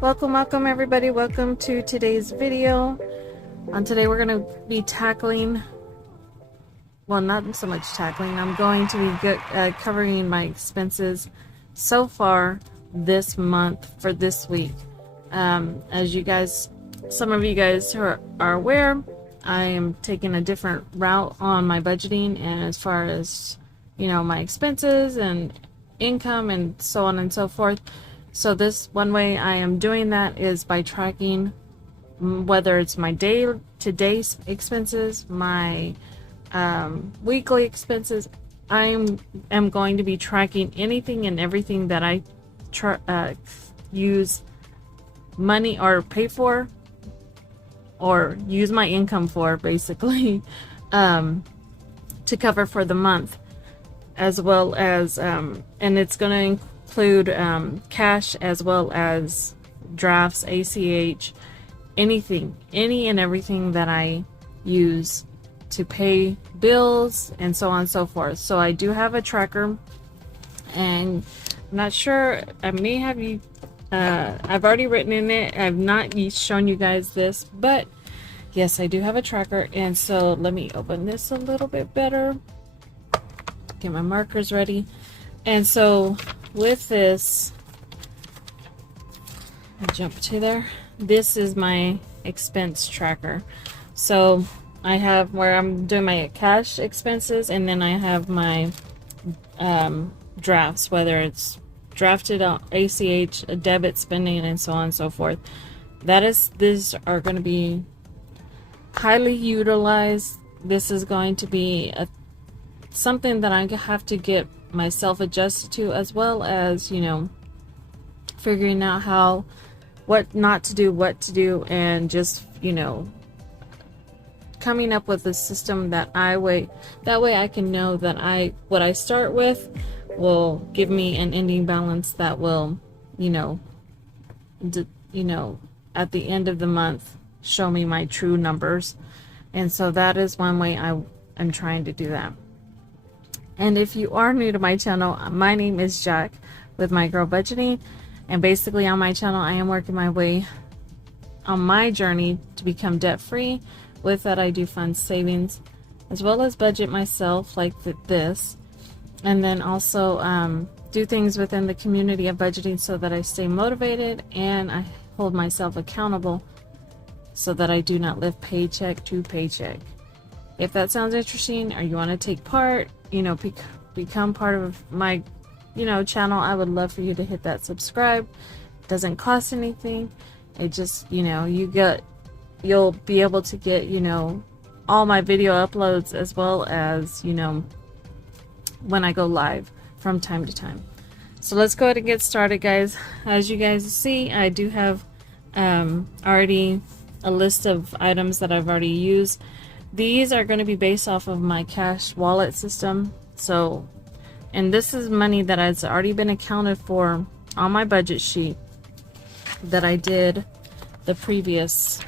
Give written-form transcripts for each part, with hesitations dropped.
Welcome everybody. Welcome to today's video. Today we're going to be tackling, well, not so much tackling, I'm going to be covering my expenses so far this month for this week. As you guys, some of you guys who are aware, I am taking a different route on my budgeting, and as far as, you know, my expenses and income and so on and so forth. So this one way I am doing that is by tracking whether it's my day-to-day expenses, my weekly expenses. I am going to be tracking anything and everything that I use money or pay for or use my income for, basically, to cover for the month, as well as and it's going to include cash as well as drafts, ACH, anything, any and everything that I use to pay bills and so on and so forth. So I do have a tracker, and I'm not sure, I may have you I've already written in it. I've not shown you guys this, but yes, I do have a tracker. And so let me open this a little bit better, get my markers ready. And so with this, I'll jump to there. This is my expense tracker. So I have where I'm doing my cash expenses, and then I have my drafts, whether it's drafted ACH, debit spending, and so on and so forth. These are going to be highly utilized. This is going to be something that I have to get myself adjusted to, as well as, you know, figuring out what not to do, what to do, and just, you know, coming up with a system that way I can know that what I start with will give me an ending balance that will, you know, at the end of the month show me my true numbers. And so that is one way I'm trying to do that. And if you are new to my channel, my name is Jack with My Girl Budgeting, and basically on my channel I am working my way on my journey to become debt free. With that, I do fund savings as well as budget myself like this, and then also do things within the community of budgeting so that I stay motivated and I hold myself accountable so that I do not live paycheck to paycheck. If that sounds interesting, or you want to take part, you know, become part of my, you know, channel, I would love for you to hit that subscribe. It doesn't cost anything. It just, you know, you'll be able to get, you know, all my video uploads, as well as, you know, when I go live from time to time. So let's go ahead and get started, guys. As you guys see, I do have already a list of items that I've already used. These are going to be based off of my cash wallet system. So, and this is money that has already been accounted for on my budget sheet that I did the previous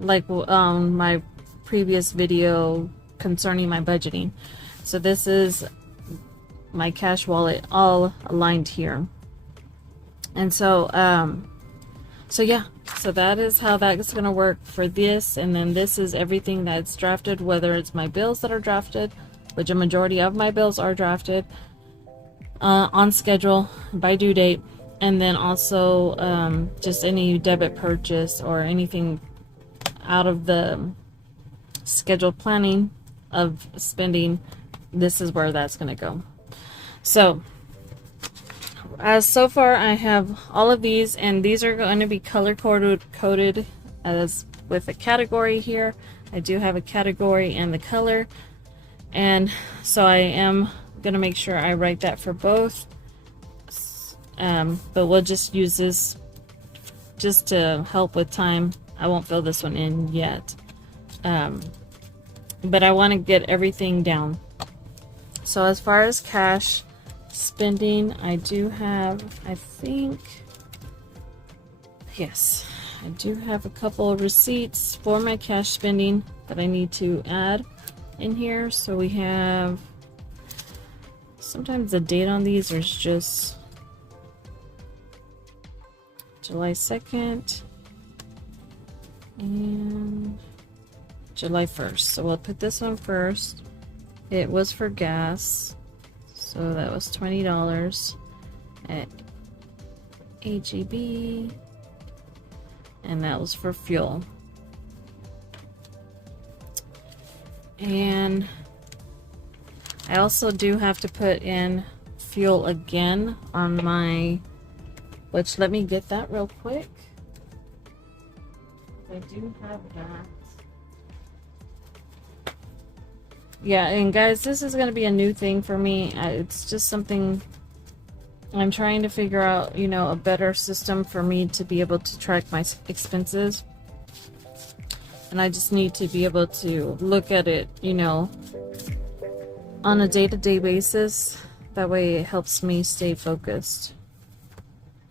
my previous video concerning my budgeting. So this is my cash wallet all aligned here. And so yeah, so that is how that's going to work for this. And then this is everything that's drafted, whether it's my bills that are drafted, which a majority of my bills are drafted on schedule by due date. And then also just any debit purchase or anything out of the scheduled planning of spending, this is where that's going to go. So so far I have all of these, and these are going to be color coded as with a category here. I do have a category and the color, and so I am going to make sure I write that for both. But we'll just use this just to help with time. I won't fill this one in yet, but I want to get everything down. So as far as cash spending, I do have, I think, yes, I do have a couple of receipts for my cash spending that I need to add in here. So we have, sometimes the date on these is just July 2nd and July 1st. So we'll put this one first. It was for gas, so that was $20 at AGB, and that was for fuel. And I also do have to put in fuel again on my, which, let me get that real quick. I do have that. Yeah, and guys, this is going to be a new thing for me. It's just something I'm trying to figure out, you know, a better system for me to be able to track my expenses. And I just need to be able to look at it, you know, on a day-to-day basis. That way it helps me stay focused.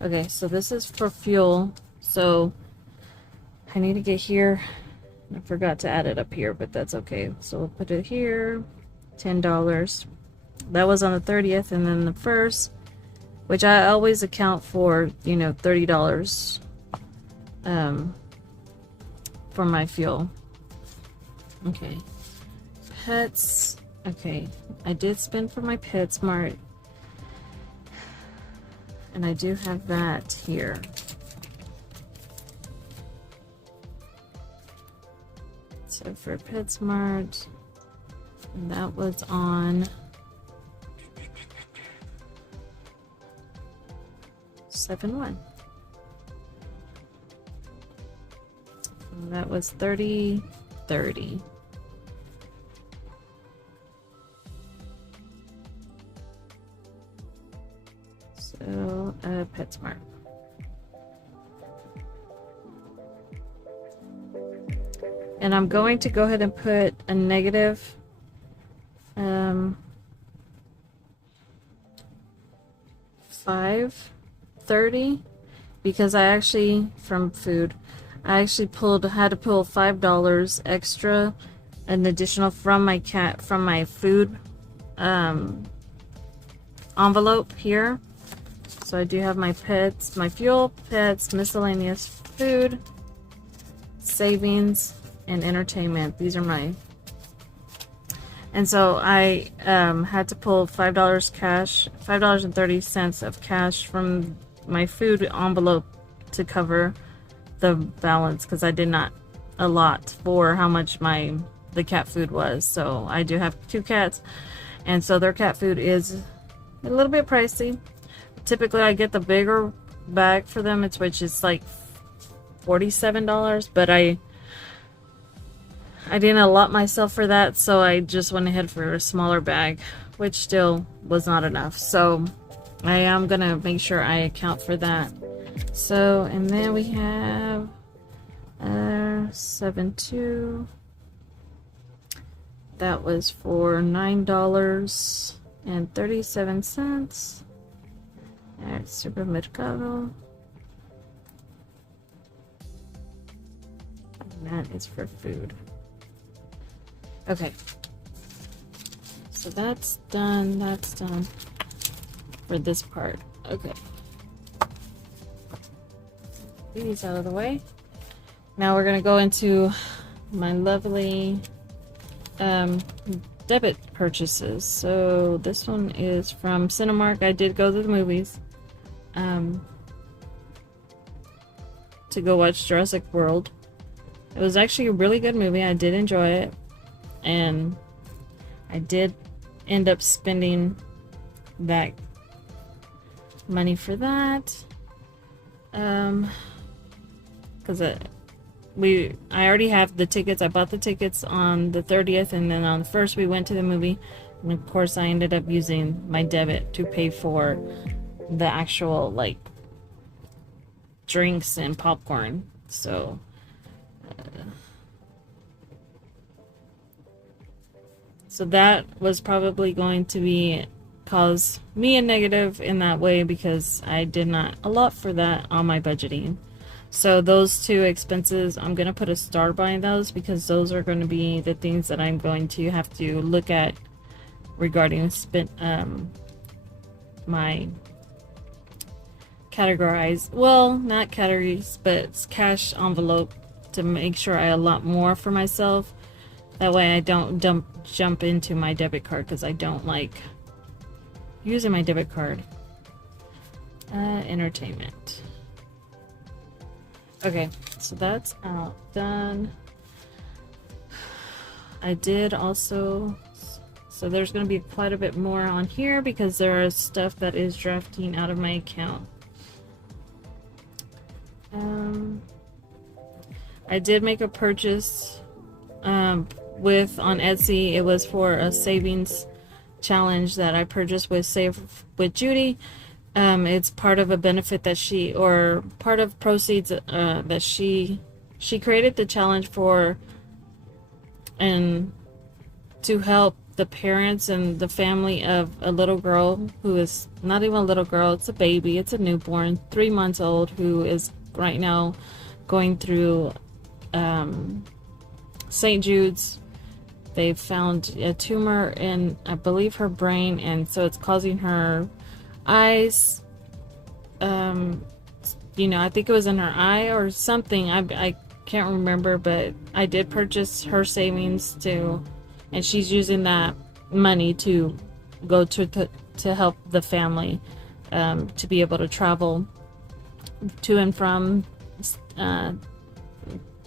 Okay, so this is for fuel. So I need to get here. I forgot to add it up here, but that's okay. So we'll put it here, $10. That was on the 30th, and then the 1st, which I always account for, you know, $30 for my fuel. Okay. Pets. Okay. I did spend for my PetSmart, and I do have that here. So for PetSmart, and that was on 7/1. And that was $30.30. So PetSmart. And I'm going to go ahead and put a negative $5.30, because I actually, from food, I actually had to pull $5 extra, an additional from my food envelope here. So I do have my pets, my fuel, pets, miscellaneous food, savings, and entertainment. These are my, and so I had to pull $5 cash, $5.30 of cash from my food envelope to cover the balance, because I did not allot for how much the cat food was. So I do have 2 cats, and so their cat food is a little bit pricey. Typically I get the bigger bag for them, which is like $47, but I didn't allot myself for that, so I just went ahead for a smaller bag, which still was not enough. So I am gonna make sure I account for that. So, and then we have 7/2. That was for $9.37 at Supermercado. And that is for food. Okay, so that's done for this part. Okay, these out of the way. Now we're gonna go into my lovely debit purchases. So this one is from Cinemark. I did go to the movies to go watch Jurassic World. It was actually a really good movie. I did enjoy it. And I did end up spending that money for that, because I already have the tickets. I bought the tickets on the 30th, and then on the 1st we went to the movie, and of course I ended up using my debit to pay for the actual, like, drinks and popcorn. So so that was probably going to cause me a negative in that way, because I did not allot for that on my budgeting. So those two expenses, I'm going to put a star by those because those are going to be the things that I'm going to have to look at regarding my categorize, well, not categories, but cash envelope, to make sure I allot more for myself. That way I don't jump into my debit card, because I don't like using my debit card. Entertainment. Okay, so that's out, done. I did also, so there's going to be quite a bit more on here because there is stuff that is drafting out of my account. I did make a purchase on Etsy. It was for a savings challenge that I purchased with Save with Judy. It's part of a benefit that part of proceeds that she created the challenge for, and to help the parents and the family of a little girl who is not even a little girl, it's a baby, it's a newborn, 3 months old, who is right now going through St. Jude's. They found a tumor in, I believe, her brain, and so it's causing her eyes, I think it was in her eye or something. I can't remember, but I did purchase her savings and she's using that money to go to help the family, to be able to travel to and from the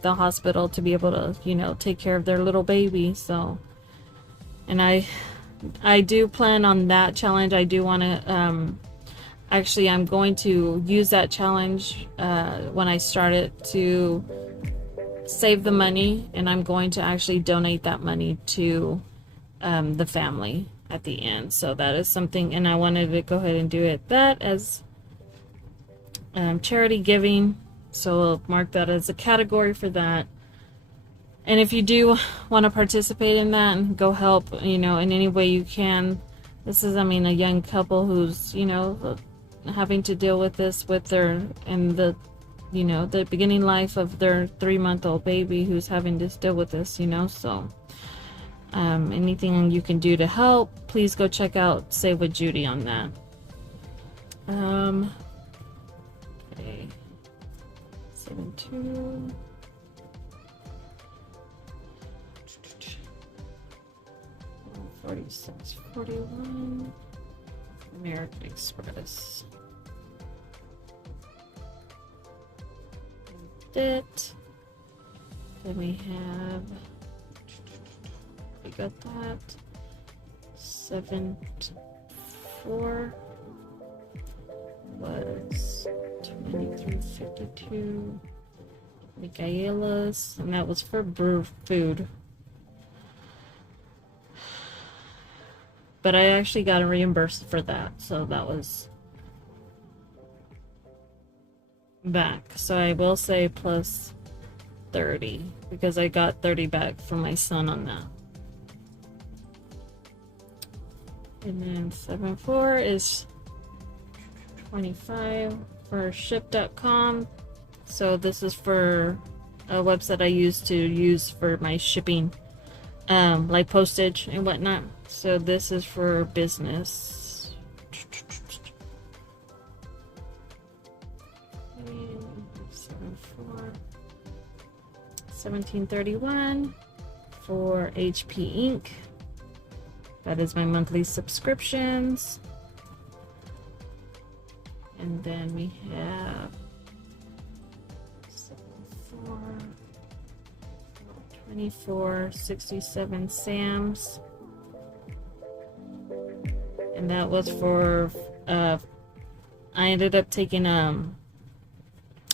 hospital, to be able to, take care of their little baby. So, and I do plan on that challenge. I do want to, actually, I'm going to use that challenge when I start it to save the money, and I'm going to actually donate that money to the family at the end. So that is something, and I wanted to go ahead and do it that as charity giving. So we'll mark that as a category for that. And if you do want to participate in that and go help, in any way you can. This is, a young couple who's, having to deal with this with the beginning life of their 3-month-old baby who's having to deal with this, so anything you can do to help, please go check out Save with Judy on that. Okay. 7-2. 4641. American Express. It. Then we got that. 7-4 was 2352. Michaela's, and that was for brew food. But I actually got reimbursed for that, so that was back. So I will say plus 30, because I got 30 back from my son on that. And then 7-4 is 25 for ship.com. So this is for a website I use for my shipping, like postage and whatnot. So this is for business. 1731 for HP Inc. That is my monthly subscriptions. And then we have 2467 Sam's, and that was for I ended up taking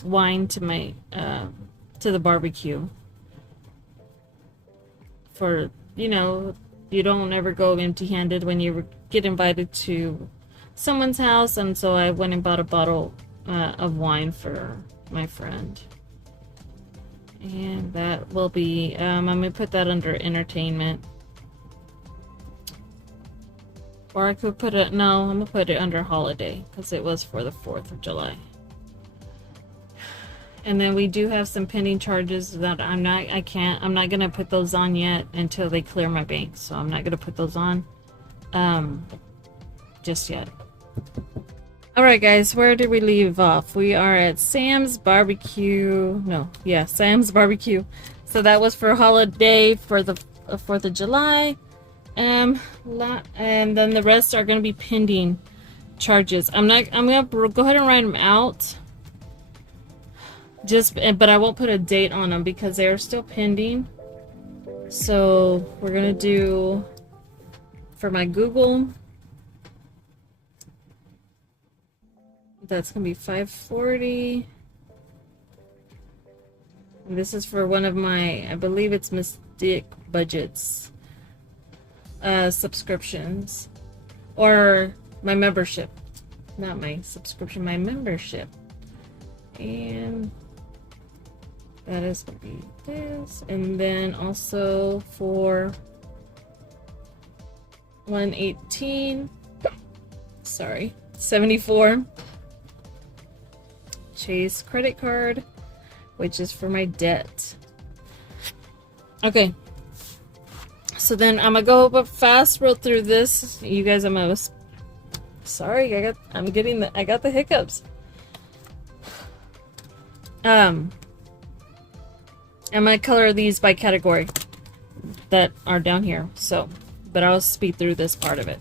wine to my to the barbecue. For you don't ever go empty-handed when you get invited to someone's house, and so I went and bought a bottle of wine for my friend. And that will be, I'm going to put that under entertainment. Or I could put it, no, I'm going to put it under holiday, because it was for the 4th of July. And then we do have some pending charges that I'm not gonna put those on yet until they clear my bank. So I'm not gonna put those on just yet. Alright guys, where did we leave off? We are at Sam's Barbecue. No, yeah, Sam's Barbecue. So that was for holiday for the 4th of July. And then the rest are gonna be pending charges. I'm gonna go ahead and write them out. But I won't put a date on them because they are still pending. So we're gonna do for my Google. That's gonna be $540. And this is for one of my, I believe it's Mystic Budgets subscriptions, or my membership, not my subscription, my membership. And that is gonna be this, and then also for 118, sorry, 74. Chase credit card, which is for my debt. Okay, so then I'm gonna go up fast roll through this. You guys, sorry, I got the hiccups. I'm gonna color these by category that are down here. So, but I'll speed through this part of it.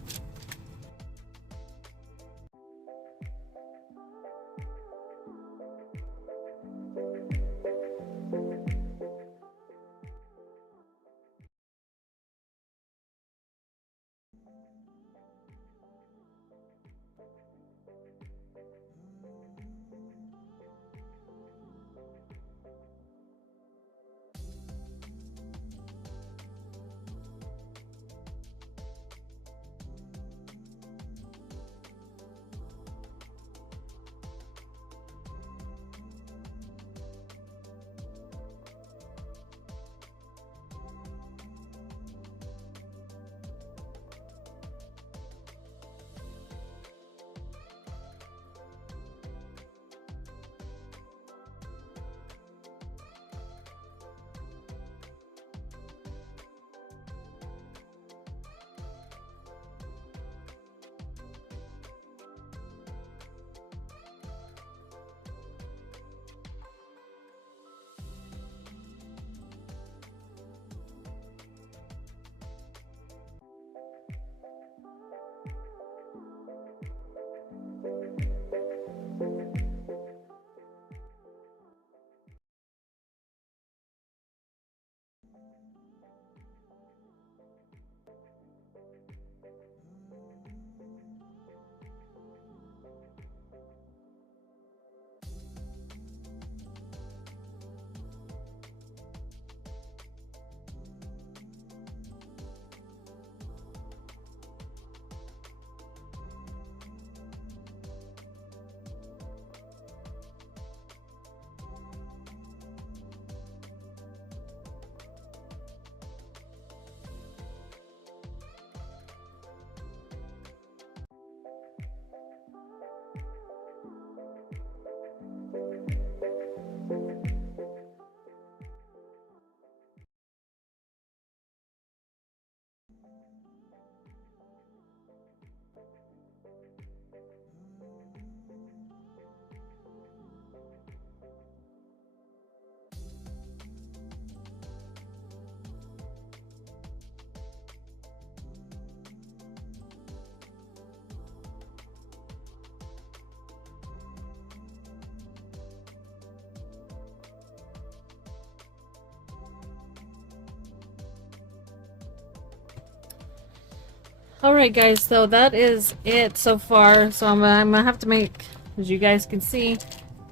Alright guys, so that is it so far. So I'm gonna have to make, as you guys can see,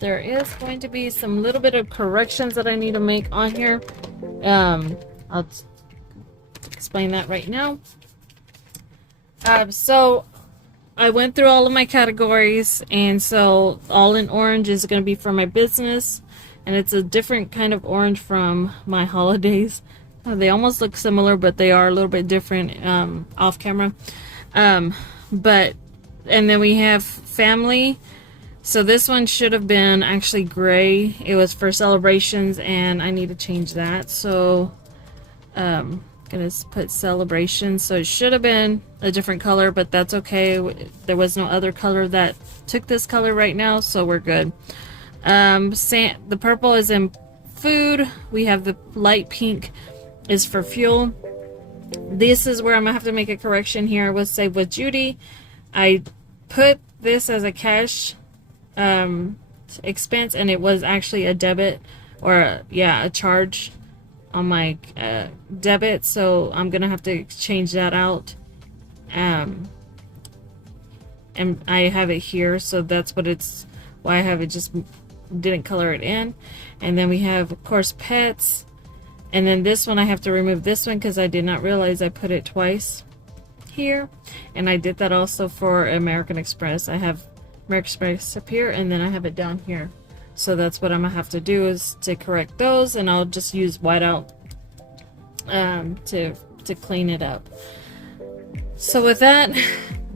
there is going to be some little bit of corrections that I need to make on here. I'll explain that right now. So I went through all of my categories, and so all in orange is going to be for my business, and it's a different kind of orange from my holidays. They almost look similar, but they are a little bit different off camera. And then we have family, So this one should have been actually gray. It was for celebrations, and I need to change that. So gonna put celebrations. So it should have been a different color, but that's okay. There was no other color that took this color right now, so we're good. The purple is in food. We have the light pink is for fuel. This is where I'm gonna have to make a correction here. With Save with Judy, I put this as a cash expense, and it was actually a debit, or a charge on my debit, so I'm gonna have to change that out. And I have it here, so that's what it's why I have it, just didn't color it in. And then we have, of course, pets, and then this one I have to remove this one because I did not realize I put it twice here, and I did that also for American Express. I have American Express up here, and then I have it down here, so that's what I'm gonna have to do, is to correct those, and I'll just use whiteout to clean it up. So with that,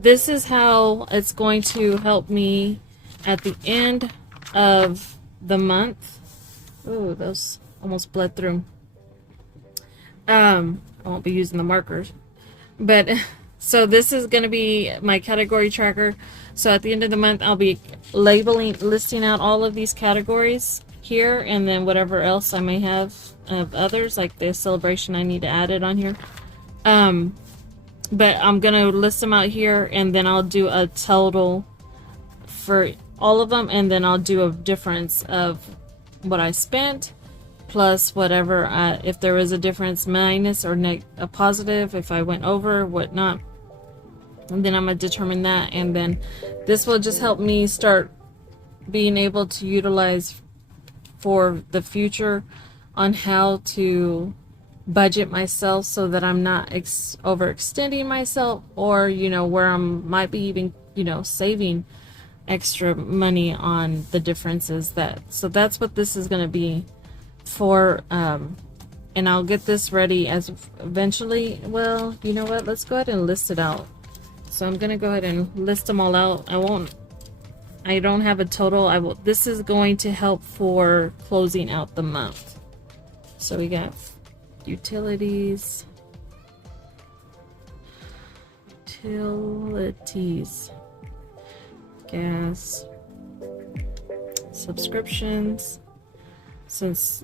this is how it's going to help me at the end of the month. Ooh, those almost bled through. I won't be using the markers, but so this is going to be my category tracker. So at the end of the month, I'll be listing out all of these categories here, and then whatever else I may have of others, like the celebration, I need to add it on here. But I'm gonna list them out here, and then I'll do a total for all of them, and then I'll do a difference of what I spent plus whatever, if there was a difference, minus or a positive, if I went over, whatnot. And then I'm gonna determine that, and then this will just help me start being able to utilize for the future on how to budget myself, so that I'm not overextending myself, or where I might be even saving extra money on the differences. So that's what this is going to be for, and I'll get this ready as eventually. Well, you know what, let's go ahead and list it out. So I'm gonna go ahead and list them all out. I don't have a total. This is going to help for closing out the month. So we got utilities, gas, subscriptions. Since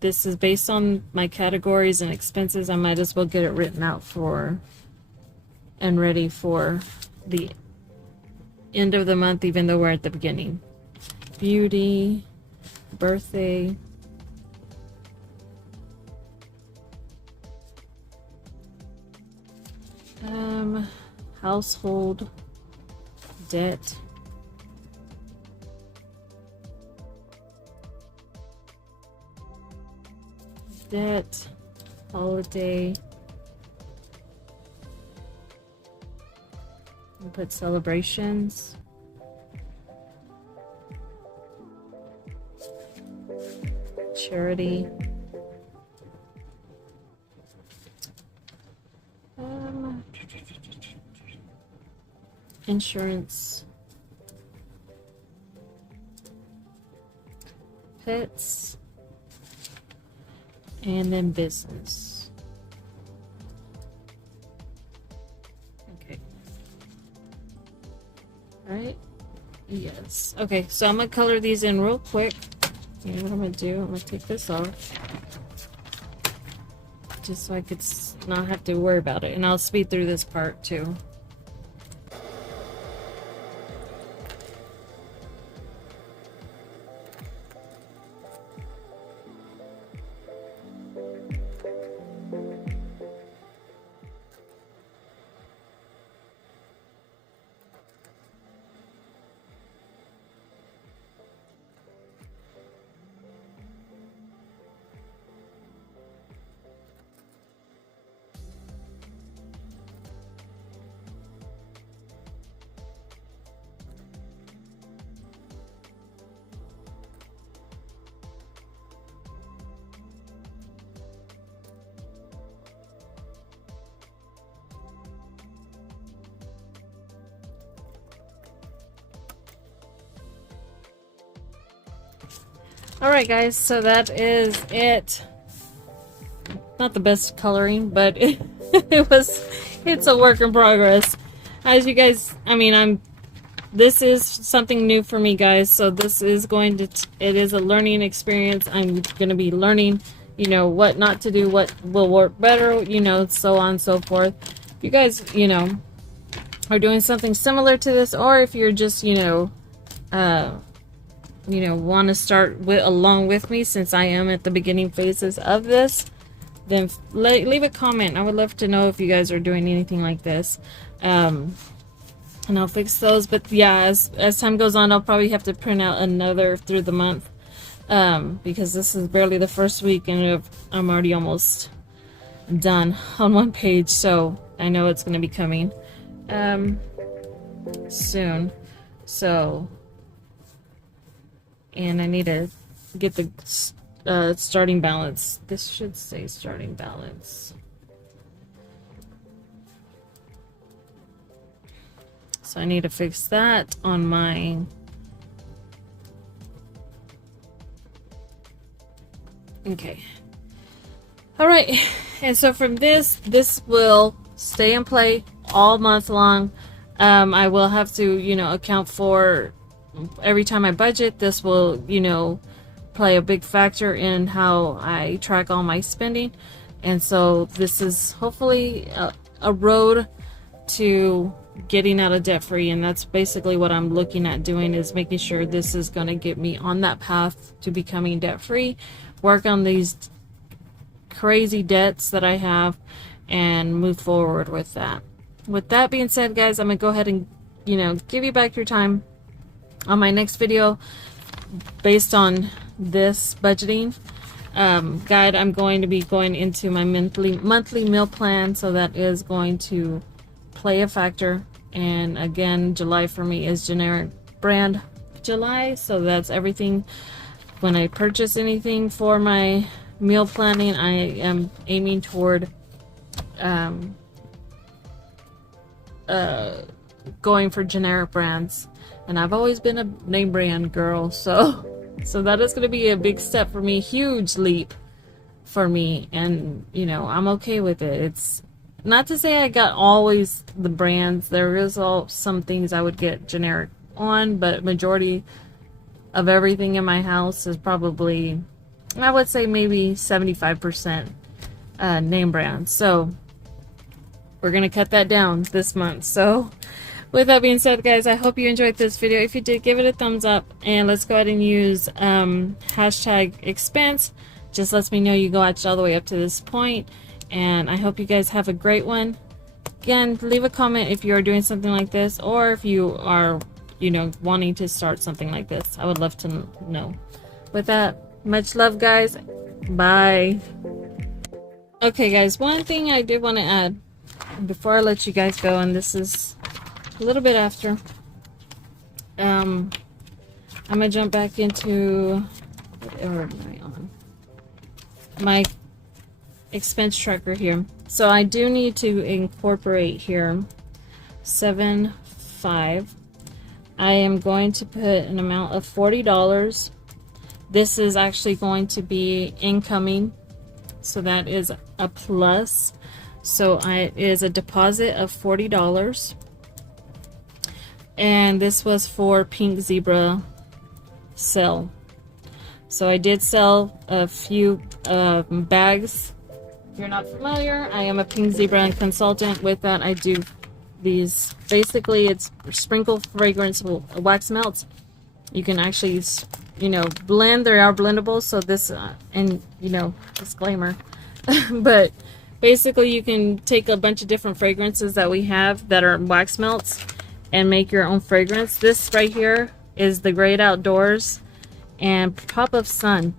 this is based on my categories and expenses, I might as well get it written out for and ready for the end of the month, even though we're at the beginning. Beauty, birthday, household, debt, holiday, and put celebrations, charity, insurance, pets, and then business. Okay. All right. Yes. Okay, so I'm gonna color these in real quick. You know what I'm gonna do? I'm gonna take this off, just so I could not have to worry about it, and I'll speed through this part too. Alright guys, so that is it. Not the best coloring, but it's a work in progress. As you guys, this is something new for me, guys, so this is it is a learning experience. I'm going to be learning, what not to do, what will work better, so on and so forth. If you guys, are doing something similar to this, or if you're just, want to start along with me, since I am at the beginning phases of this, then leave a comment. I would love to know if you guys are doing anything like this. And I'll fix those. But yeah, as time goes on, I'll probably have to print out another through the month, because this is barely the first week and I'm already almost done on one page, so I know it's going to be coming soon. So, and I need to get the starting balance. This should say starting balance. So I need to fix that on my okay. All right, and so from this will stay in play all month long. I will have to, account for every time I budget. This will, play a big factor in how I track all my spending. And so this is hopefully a road to getting out of debt free, and that's basically what I'm looking at doing, is making sure this is going to get me on that path to becoming debt free, work on these crazy debts that I have, and move forward with that. With that being said, guys, I'm gonna go ahead and give you back your time on my next video based on this budgeting guide. I'm going to be going into my monthly meal plan, so that is going to play a factor. And again, July for me is generic brand July, so that's everything. When I purchase anything for my meal planning, I am aiming toward going for generic brands, and I've always been a name brand girl, so that is going to be a big step for me, huge leap for me, and I'm okay with it. It's not to say I got always the brands. There is some things I would get generic on, but majority of everything in my house is probably, I would say, maybe 75% name brand. So we're gonna cut that down this month. So with that being said, guys, I hope you enjoyed this video. If you did, give it a thumbs up, and let's go ahead and use hashtag expense. Just lets me know you watched all the way up to this point, and I hope you guys have a great one. Again, leave a comment if you are doing something like this, or if you are wanting to start something like this. I would love to know. With that, much love, guys. Bye. Okay, guys, one thing I did want to add before I let you guys go, and this is a little bit after, I'm gonna jump back into my expense tracker here. So I do need to incorporate here 7.5. I am going to put an amount of $40. This is actually going to be incoming, so that is a plus. So it is a deposit of $40, and this was for Pink Zebra sale. So I did sell a few bags. If you're not familiar, I am a Pink Zebra consultant. With that, I do these, basically it's sprinkle fragrance wax melts. You can actually blend. They are blendable, so this and disclaimer but basically you can take a bunch of different fragrances that we have that are wax melts and make your own fragrance. This right here is the Great Outdoors and Pop of Sun.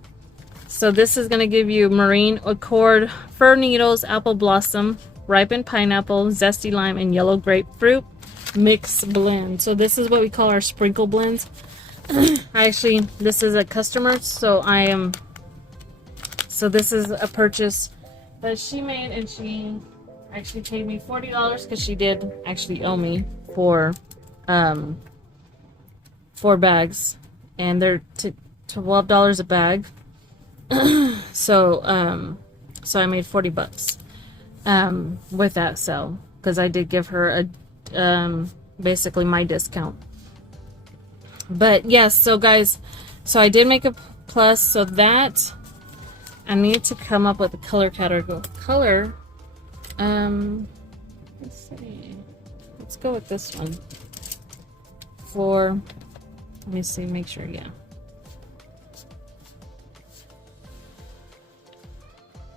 So this is going to give you marine accord, fir needles, apple blossom, ripened pineapple, zesty lime, and yellow grapefruit mix blend. So this is what we call our sprinkle blends. Actually, this is a customer, so this is a purchase that she made, and she actually paid me $40 because she did actually owe me for 4 bags, and they're $12 a bag. So so I made 40 bucks with that sale, because I did give her a basically my discount. But yes, so guys, so I did make a plus, so that I need to come up with a color category. Color, let's see, let's go with this one for, let me see, make sure, yeah.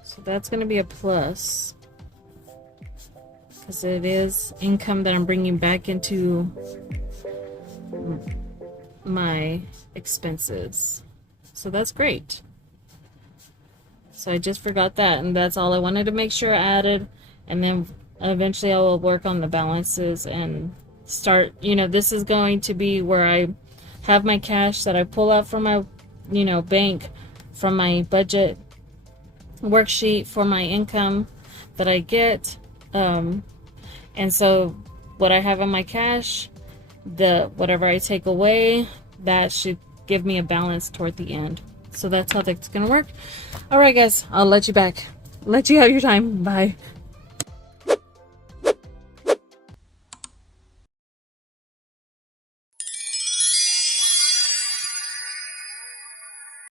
So that's going to be a plus, because it is income that I'm bringing back into my expenses. So that's great. So I just forgot that, and that's all I wanted to make sure I added. And then eventually I will work on the balances and start, you know, this is going to be where I have my cash that I pull out from my, you know, bank, from my budget worksheet for my income that I get. And so what I have in my cash, whatever I take away, that should give me a balance toward the end. So that's how that's gonna work. All right, guys, I'll let you have your time. Bye.